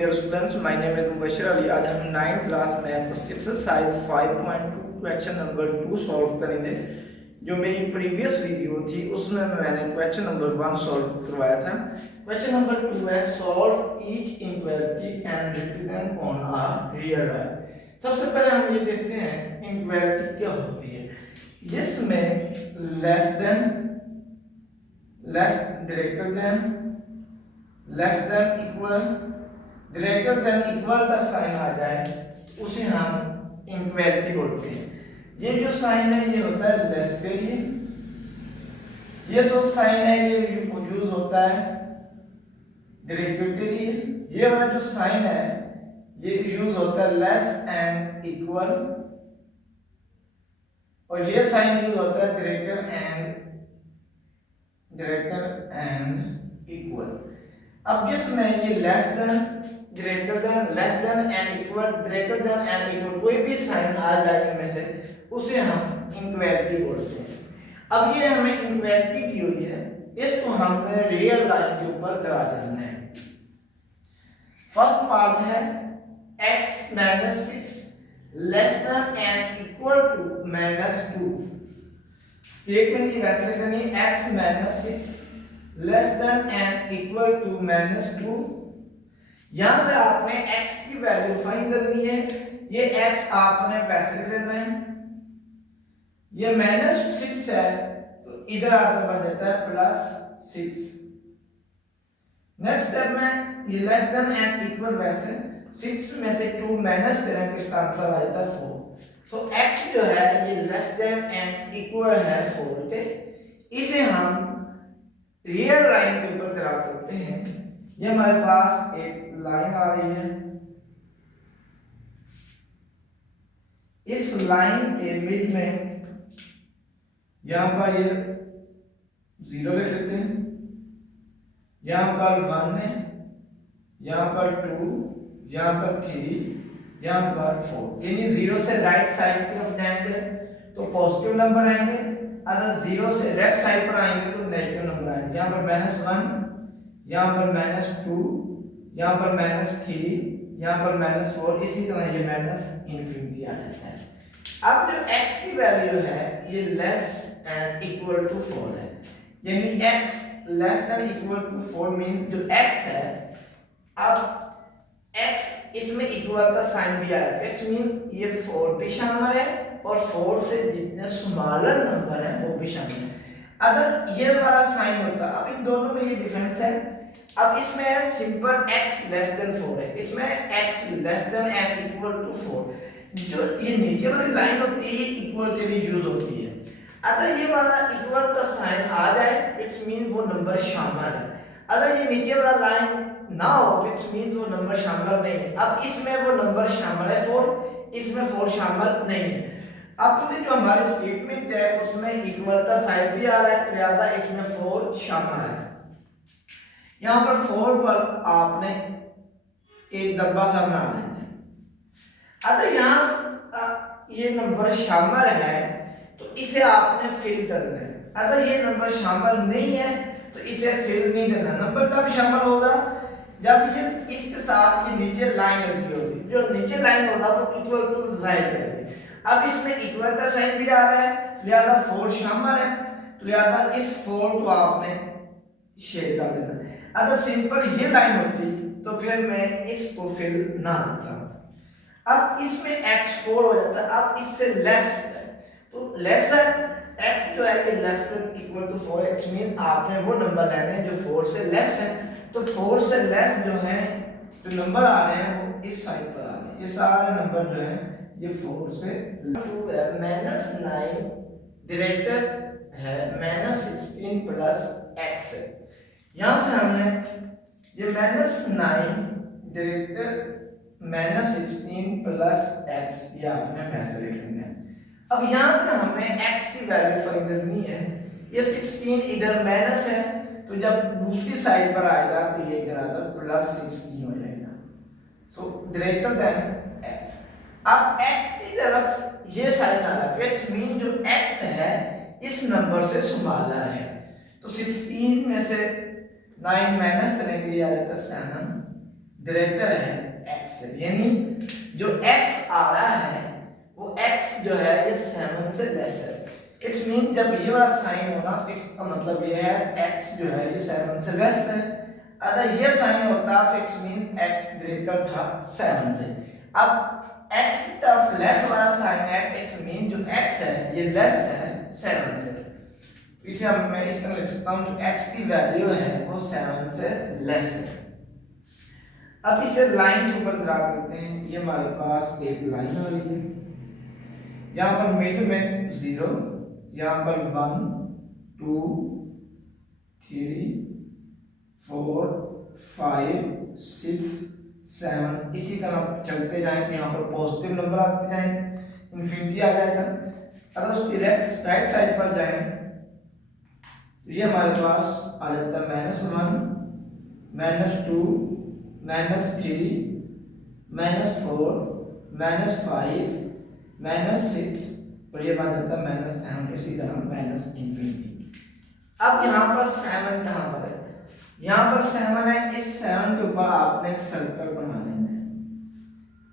dear students, my name is Mubashir Ali. आज हम 9th class math first exercise 5.2 question number 2 solve करेंगे। जो मेरी प्रीवियस वीडियो थी उसमें मैंने क्वेश्चन नंबर 1 सॉल्व करवाया था। क्वेश्चन नंबर 2 है solve each inequality and represent on a real line. सबसे पहले हम ये देखते हैं इनइक्वालिटी क्या होती है, जिसमें less than, greater than, less than equal, greater than equal का साइन आ जाए तो उसे हम इनइक्वालिटी बोलते हैं। ये जो साइन है ये होता है लेस के लिए, ये जो साइन है ये यूज होता है ग्रेटर के लिए, ये वाला जो साइन है ये यूज होता है लेस एंड इक्वल, और ये साइन यूज होता है ग्रेटर एंड इक्वल। अब जिसमें ये less then, greater than, less than and equal, greater than and equal कोई भी साइन आ जाए इनमें से उसे हम इनइक्वालिटी बोलते हैं। अब ये हमें इनइक्वालिटी दी हुई है, इसको हमने रियल लाइन के ऊपर करा देना है। फर्स्ट पार्ट है x - 6 less than and equal to -2। Statement की वैसे करनी है x - 6 less than and equal to -2। यहां से आपने x की वैल्यू फाइंड करनी है। ये x आपने वैसे लेना है, ये -6 है तो इधर आकर बन जाता है +6। नेक्स्ट स्टेप में ये लेस देन एंड इक्वल, वैसे 6 में से 2 माइनस करें तो इसका आंसर आ जाता है 4। सो x जो है ये लेस देन एंड इक्वल है 4 के। इसे हम रियल लाइन के ऊपर करा सकते हैं। ये हमारे पास एक लाइन आ रही है, इस लाइन के मिड में यहां पर ये 0 लिख सकते हैं, यहां पर 1 है, यहां पर 2, यहां पर 3, यहां पर 4। यानी 0 से राइट साइड की तरफ जाएंगे तो पॉजिटिव नंबर आएंगे, अगर 0 से लेफ्ट साइड पर आएंगे तो नेगेटिव नंबर आएंगे। यहाँ पर -1, यहाँ पर -2, यहाँ पर -3, यहाँ पर -4, इसी तरह ये -इंफिनिटी आ जाता है। अब जो x की वैल्यू है ये लेस एंड इक्वल टू 4 है, यानी x less than equal to 4 mean जो x है, अब x इसमें इक्वल का साइन भी आया है, मींस ये 4 भी शामिल है और 4 से जितने स्मॉलर नंबर है वो भी शामिल है। अगर ये वाला साइन होता, अब इन दोनों में ये डिफरेंस है। अब इसमें है सिंपल x लेस देन 4 है, इसमें x less than and equal to 4। जो ये नीचे वाली लाइन होती है ये इक्वल के लिए यूज होती है। अगर ये वाला इक्वल का साइन आ जाए इट्स मीन वो नंबर शामिल है, अगर ये नीचे वाला लाइन ना हो इट्स मीन वो नंबर शामिल नहीं है। अब इसमें वो नंबर शामिल है 4, इसमें 4 शामिल नहीं है। अब तो जो हमारी स्टेटमेंट है उसमें इक्वल का साइन भी आ रहा है, लिहाजा इसमें 4 शामिल है। यहाँ पर 4 पर आपने एक डब्बा सा बना लेना है। अगर यहाँ ये नंबर शामिल है तो इसे आपने फिल करना है, अगर ये नंबर शामिल नहीं है तो इसे फिल नहीं करना। नंबर तब शामिल होगा जब ये इसके साथ ये नीचे लाइन लगी होगी, जो नीचे लाइन होगा वो इक्वल टू जाहिर करेगी। अब इसमें इक्वल का साइन भी आ रहा है, लिहाजा 4 शामिल है, तो लिहाजा इस 4 को आपने शेड कर देना। अगर सिंपल ये लाइन होती तो फिर मैं इसको फिल ना करता। अब इसमें x4 हो जाता है, अब इससे लेस है तो लेसर x जो है ये less than equal to 4 x mean आपने वो नंबर लेने हैं जो 4 से लेस है। तो 4 से लेस जो है जो नंबर आ रहे हैं वो इस साइड पर आ रहे हैं, ये सारे नंबर जो है ये 4 से -2 है, -9 ग्रेटर है -16 प्लस x है। यहां से हमने ये -9 ग्रेटर -16 प्लस x ये आपने वैसे लिख लेना है। अब यहां से हमें x की वैल्यू फाइंड करनी है। ये 16 इधर माइनस है तो जब दूसरी साइड पर आएगा तो ये इधर आकर +16 हो जाएगा। So greater than x। अब x की तरफ ये साइन आ रहा है, इट्स मीन जो x है इस नंबर से स्मॉलर है, तो 16 में से 9 माइनस करने के लिए आ जाता है 7, ग्रेटर है x से, यानी जो x आ रहा है वो x जो है ये 7 से लेस है। इट्स मीन जब ये वाला साइन होगा तो इसका मतलब ये है x जो है ये 7 से लेस है। अगर ये साइन होता तो इट्स मीन x ग्रेटर था 7 से। अब x की तरफ लेस वाला साइन है, इट्स मीन जो x है ये लेस है 7 से। इसे अब मैं इस तरह लिख सकता हूं जो x की वैल्यू है वो 7 से लेस है। अब इसे लाइन के ऊपर ड्रा करते हैं। ये हमारे पास एक लाइन हो रही है, यहाँ पर मिड में 0, यहाँ पर 1 2 3 4 5 6 7 इसी तरह चलते जाएं तो यहाँ पर पॉजिटिव नंबर आते जाएं, इन्फिनिटी आ जाएगा। अगर उसकी लेफ्ट राइट साइड पर जाएं तो ये हमारे पास आ जाता है -1 -2 -3 -4 -5 -6 और ये बन जाता है -7, इसी तरह इन्फिनिटी। अब यहाँ पर 7 कहाँ पर है? यहाँ पर 7 है, इस 7 के ऊपर आपने सर्कल बना लेना है।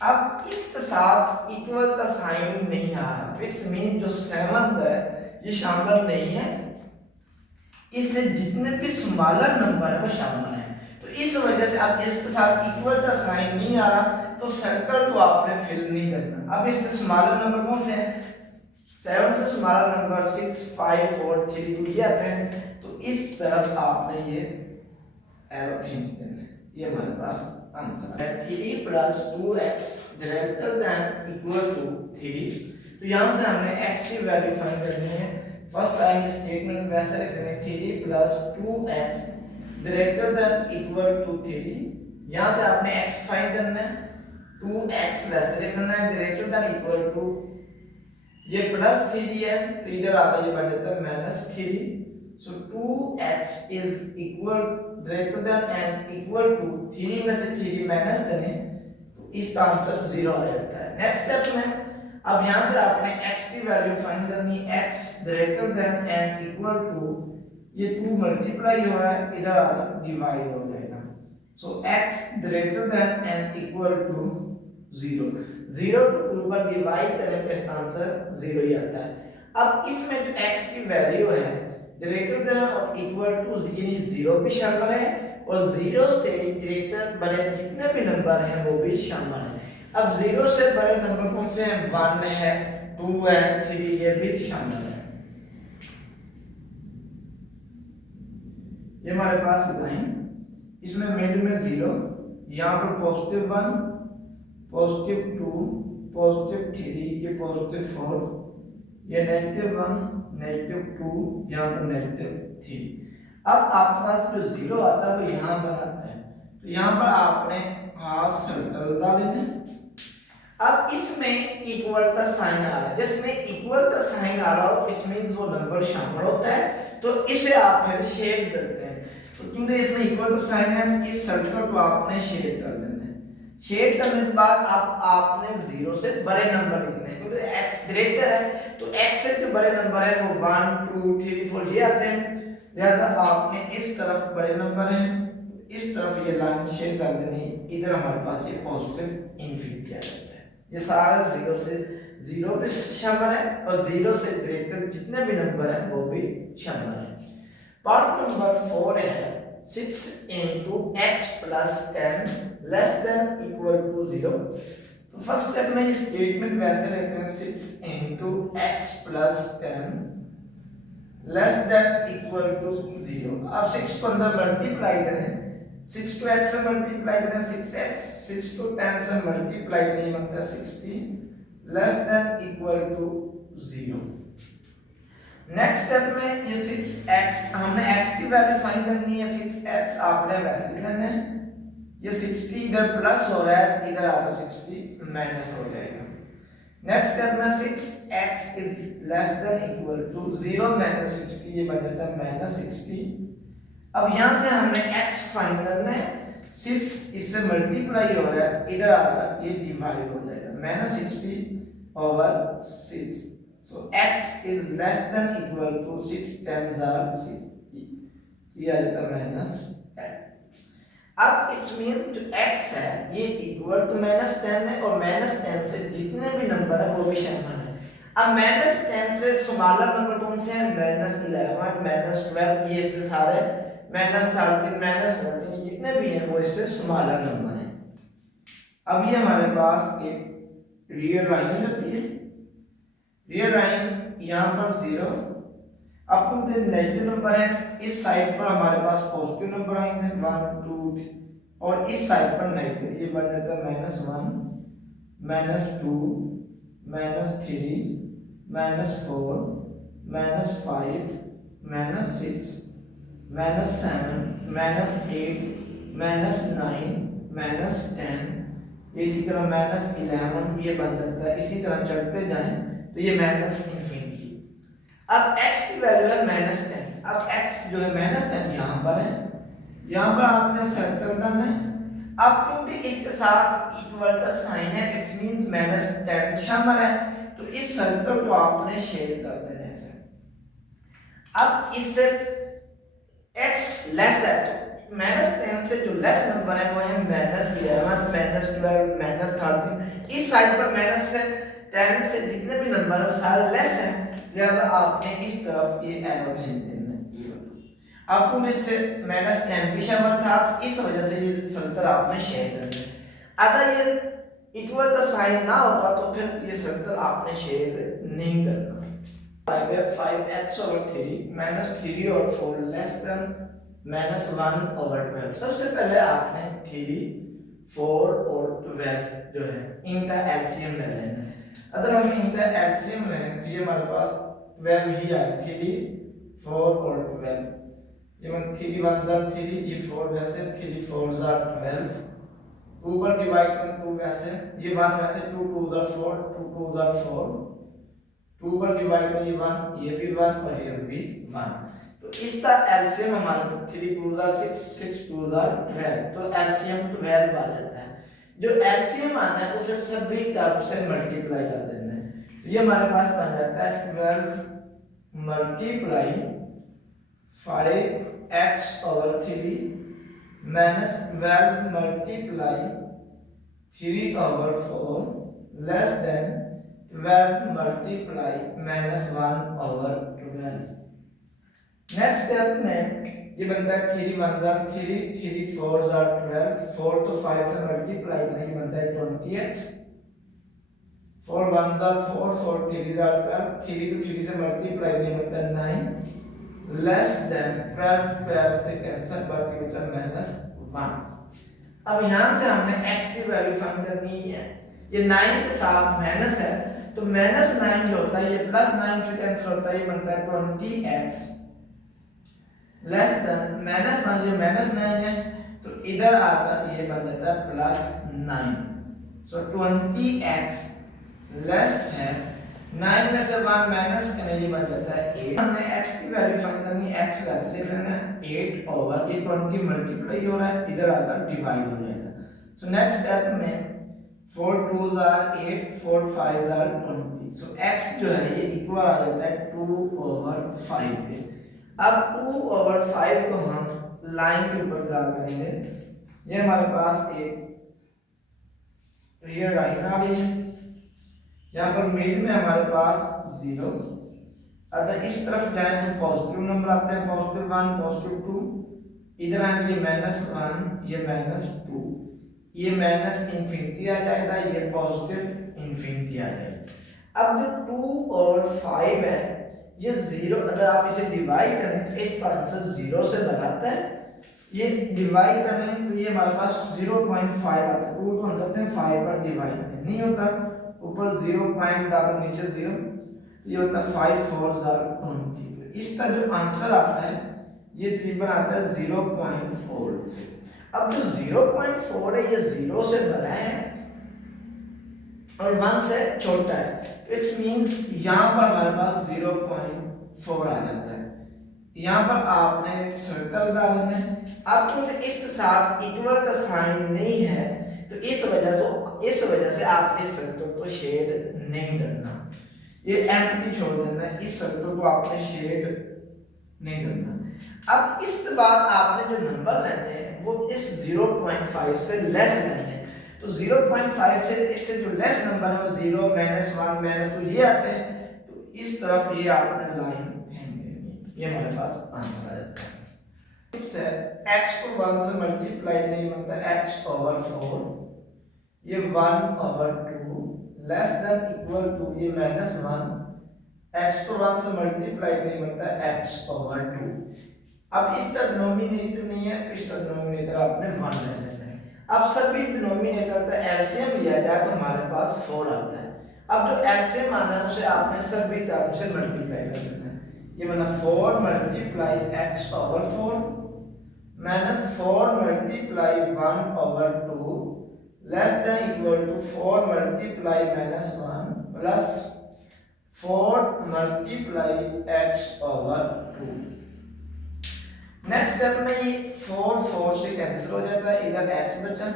अब इसके साथ इक्वल का साइन नहीं आ रहा, इट्स मीन जो 7 है ये शामिल नहीं है, इससे जितने भी स्मॉलर नंबर है वो शामिल है। तो इस वजह से अब इसके साथ इक्वल का साइन नहीं आ रहा तो सर्कल तो आपने फिल नहीं करना। अब इसके स्मॉलर नंबर कौन से हैं? 7 से स्मॉलर नंबर 6 5 4 3 2 ये आते हैं, तो इस तरफ आपने ये एरो खींच देना है। ये हमारे पास आंसर है 3 + 2x greater than equal to 3। तो यहां से हमने x की वैल्यू फाइंड करनी है। फर्स्ट टाइम ये स्टेटमेंट वैसे लिख देंगे 3 + 2x greater than equal to 3। यहां से आपने x फाइंड करना है, 2x वैसे लिखना है ग्रेटर देन इक्वल टू, ये +3 है तो इधर आता ये बन जाता है -3। So 2x is equal greater than and equal to 3 में से 3 माइनस करें तो इसका आंसर 0 आ जाता है। नेक्स्ट स्टेप में अब यहां से आपने x की वैल्यू फाइंड करनी है, x greater than and equal to, ये 2 मल्टीप्लाई हो रहा है इधर आता डिवाइड हो जाएगा। So x greater than and equal to 0, 0 to 2 पर डिवाइड करें तो इसका आंसर 0 ही आता है। अब इसमें जो x की वैल्यू है ग्रेटर देन और इक्वल टू यानी 0 भी शामिल है और 0 से ग्रेटर बड़े जितने भी नंबर हैं वो भी शामिल है। अब 0 से बड़े नंबर कौन से हैं? 1 है, 2 है, 3 ये भी शामिल है। ये हमारे पास लाइन, इसमें मिड में 0, यहाँ पर +1 +2 +3 ये +4, ये -1 -2 यहाँ पर -3। अब आपके पास जो 0 आता है वो यहाँ पर आता है, तो यहाँ पर आपने हाफ सर्कल डालेंगे। अब इसमें इक्वल का साइन आ रहा है, जिसमें इक्वल का साइन आ रहा हो इट मींस वो नंबर शामिल होता है, तो इसे आप फिर शेड करते हैं। तो क्योंकि इसमें इक्वल का साइन है इस सर्कल को आपने शेड कर देना है। शेड करने के बाद अब आपने 0 से बड़े नंबर लिखने हैं, क्योंकि x ग्रेटर है तो x से जो बड़े नंबर है वो 1 2 3 4 ये आते हैं, लिहाजा आपने इस तरफ बड़े नंबर हैं इस तरफ ये लाइन शेड कर देनी, इधर हमारे पास ये पॉजिटिव इन्फिनिटी आ जाता है। ये सारा 0 से 0 भी शामिल है और 0 से ग्रेटर जितने भी नंबर हैं वो भी शामिल है। पार्ट नंबर 4 है 6 into x plus 10 less than equal to 0। तो फर्स्ट स्टेप में ये स्टेटमेंट वैसे लेते हैं 6 into x plus 10 less than equal to 0। अब 6 को अंदर मल्टीप्लाई करें, 6 को x से मल्टीप्लाई करें 6x, 6 को 10 से मल्टीप्लाई करें बनता है 60 less than equal to 0। Next step में ये 6x हमने x की वैल्यू फाइंड करनी है, 6x आपने वैसे लेना है, ये 60 इधर प्लस हो रहा है इधर आता 60 माइनस हो जाएगा। नेक्स्ट स्टेप में 6x is less than equal to 0 minus 60 ये बन जाता है -60। अब यहां से हमने x फाइंड करना है, 6 इससे मल्टीप्लाई हो रहा है इधर आ रहा है ये डिवाइड हो जाएगा -60/6। So x is less than equal to 6 10s are 60, ये आ जाता है -10। अब इट्स मीन जो x है ये इक्वल टू -10 है और -10 से जितने भी नंबर है वो भी शामिल है। अब -10 से स्मॉलर नंबर कौन से हैं? -11 -12 ये इससे सारे -13 -14 जितने भी हैं वो इससे स्मॉलर नंबर हैं। अब ये हमारे पास एक रियल लाइन रहती है, रियल लाइन यहाँ पर 0। अब तुम नेगेटिव नंबर है, इस साइड पर हमारे पास पॉजिटिव नंबर आएंगे 1 2 3 और इस साइड पर नेगेटिव, ये बन जाता है -1 -2 -3 -4 -5 -6 -7 -8 -9 -10 इसी तरह -11 ये बन जाता है। इसी तरह चढ़ते जाएं तो ये -इंफिनिटी। अब x की वैल्यू है -10। अब x जो है -10 यहाँ पर है, यहाँ पर आपने सर्कल करना है। अब क्योंकि इसके साथ इक्वल का साइन है इट्स मींस -10 शामिल है तो इस सर्कल को आपने शेड कर देना है। अब इससे x लेस है तो -10 से जो लेस नंबर है वो है -11 -12 -13। इस साइड पर माइनस से 10 से जितने भी नंबर है वो सारे लेस हैं, लिहाजा आपने इस तरफ ये एरो भेज देना है। आपको इससे -10 भी शामिल था, इस वजह से ये सर्कल आपने शेयर कर दिया। अगर ये इक्वल का साइन ना होता तो फिर ये सर्कल आपने शेयर नहीं करना। 5x/3 -3 और 4 लेस देन -1/12। सबसे पहले आपने 3 4 और 12 जो है इनका एलसीएम ले लेना है। अगर हम इनका एलसीएम लें तो ये हमारे पास 12 ही आए, 3 4 और 12। ये 3 1 3, ये 4 वैसे 3 4 12, 2 पर डिवाइड कर 2 वैसे, ये 1 वैसे 2 2 4 2 2 4, 2 पर डिवाइड कर ये 1, ये भी 1 और ये भी 1। तो इसका एलसीएम हमारे पास 3 2 6 6 2 12, तो एलसीएम 12 आ जाता है। जो एलसीएम आना है उसे सभी टर्म से मल्टीप्लाई कर देना है। तो ये हमारे पास बन जाता है 12 multiply 5x/3 -12 multiply 3/4 less than 12 multiply -1/12। Next step में ये बनता है 3 1 3 3 4 12, 4 तो 5 से मल्टीप्लाई करें, ये बनता है 20x। 4 1 4 4 3 12, 3 तो 3 से मल्टीप्लाई करें, बनता है 9 लेस देन 12 12 से कैंसिल, बाकी बचा -1। अब यहाँ से हमने x की वैल्यू फाइंड करनी है। ये 9 के साथ माइनस है तो -9 जो होता है ये +9 से कैंसिल होता है, ये बनता है 20x लेस देन -1, ये -9 है तो इधर आकर ये बन जाता है +9। सो 20x लेस है 9 में से 1 माइनस करने ये बन जाता है 8। हमने x की वैल्यू फाइंड करनी है, x वैसे लिख लेना है 8 ओवर ये 20 मल्टीप्लाई हो रहा है, इधर आकर डिवाइड हो जाएगा। सो नेक्स्ट स्टेप में 4 2 8 4 5 20। सो x जो है ये इक्वल आ जाता है 2/5 पे। अब 2/5 को हम लाइन के ऊपर ड्रा करेंगे। ये हमारे पास एक रियल लाइन आ रही है, यहाँ पर मिड में हमारे पास 0। अगर इस तरफ जाए तो पॉजिटिव नंबर आते हैं, +1 +2। इधर आएंगे ये -1 ये -2, ये -इंफिनिटी आ जाएगा, ये पॉजिटिव इंफिनिटी आ जाएगा। अब जो 2 और 5 है ये 0, अगर आप इसे डिवाइड करें तो इसका आंसर 0 से लगाता है। ये डिवाइड करें तो ये हमारे पास 0.5 आता है। 2 तो अंदर थे 5 पर डिवाइड नहीं होता, ऊपर 0 पॉइंट डालो नीचे 0, तो ये होता है 5 4 20। इसका जो आंसर आता है ये तकरीबन आता है 0.4। अब जो 0.4 है ये 0 से बड़ा है और 1 से छोटा है, इट्स मींस यहाँ पर हमारे पास 0.4 आ जाता है। यहाँ पर आपने सर्कल डालना है। अब क्योंकि इसके साथ इक्वल का साइन नहीं है तो इस वजह से आप इस सर्कल को शेड नहीं करना, ये एम्प्टी छोड़ देना है, इस सर्कल को आपने शेड नहीं करना। अब इसके बाद आपने जो नंबर लेने हैं वो इस 0.5 से लेस लेने हैं। तो 0.5 से इससे जो लेस नंबर है वो 0 -1 -2 ये आते हैं। तो इस तरफ ये आपने लाइन खींच देनी, ये हमारे पास आंसर आ जाता है। से x को 1 से मल्टीप्लाई नहीं बनता x ओवर 4, ये 1 over 2 less than equal to ये -1, x को 1 से मल्टीप्लाई नहीं बनता x ओवर 2। अब इसका डिनोमिनेटर नहीं है तो इसका डिनोमिनेटर आपने 1 ले लेना है। अब सभी डिनोमिनेटर का एलसीएम लिया जाए तो हमारे पास 4 आता है। अब जो एलसीएम आना है उसे आपने सभी टर्म से मल्टीप्लाई कर देना है। ये बना 4 multiply x over 4 minus 4 multiply 1 over 2 less than equal to 4 multiply -1 plus 4 multiply x over 2। Next step में ये 4 से कैंसिल हो जाता है, इधर x बचा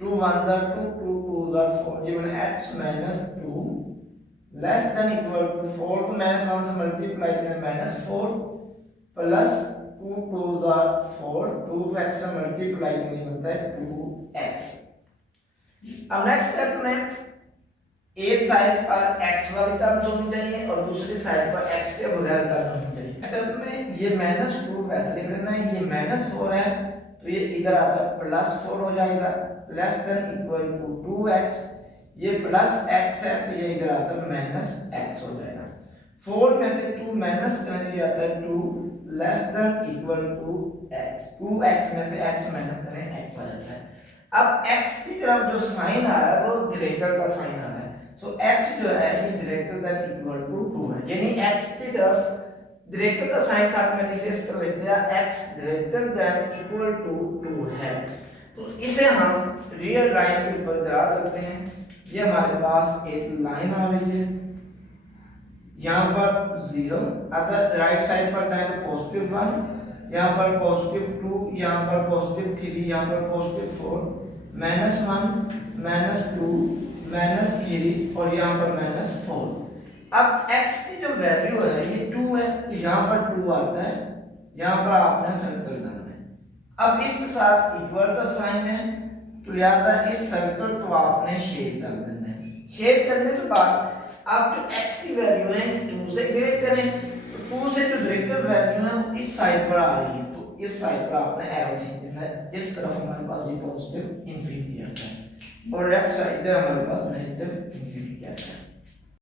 2 1 जा 2 2 2 जा 4, ये बना x - 2 less than equal to 4 को -1 से मल्टीप्लाई करें -4 प्लस 2 2 जा 4 2 को x से मल्टीप्लाई करें बनता है 2x। अब नेक्स्ट स्टेप में एक साइड पर x वाली टर्म होनी चाहिए और दूसरी साइड पर x के बजाय टर्म होनी चाहिए। स्टेप में ये -2 वैसे लिख लेना है, ये -4 है तो ये इधर आता है +4 हो जाएगा less than equal to 2x, ये प्लस x है तो ये इधर आता है -x हो जाएगा। 4 में से 2 माइनस करेंगे आता है 2 less than equal to x, 2x में से x माइनस करें x आ जाता है। अब x की तरफ जो साइन आ रहा है वो ग्रेटर का साइन आ रहा है, सो x जो है ये ग्रेटर देन इक्वल टू 2 है, यानी x की तरफ ग्रेटर का साइन था मैंने इसे इस तरह लिख दिया x greater than equal to 2 है। तो इसे हम रियल लाइन के ऊपर ड्रा करते हैं। ये हमारे पास एक लाइन आ रही है, यहाँ पर 0, अगर राइट साइड पर है तो +1, यहाँ पर +2, यहाँ पर +3, यहाँ पर +4, -1 -2 -3 और यहाँ पर -4। अब x की जो वैल्यू है ये 2 है तो यहाँ पर 2 आता है, यहाँ पर आपने सर्कल करना है। अब इसके साथ इक्वल का साइन है तो याद है इस सर्कल को आपने शेड कर देना है। शेड करने के बाद अब जो x की वैल्यू है 2 से ग्रेटर है तो 2 से जो ग्रेटर वैल्यू है वो इस साइड पर आ रही है, तो इस साइड पर आपने एरो खींच देना है। इस तरफ हमारे पास ये पॉजिटिव इंफिनिटी आता है और लेफ्ट साइड इधर हमारे पास नेगेटिव इंफिनिटी आता है।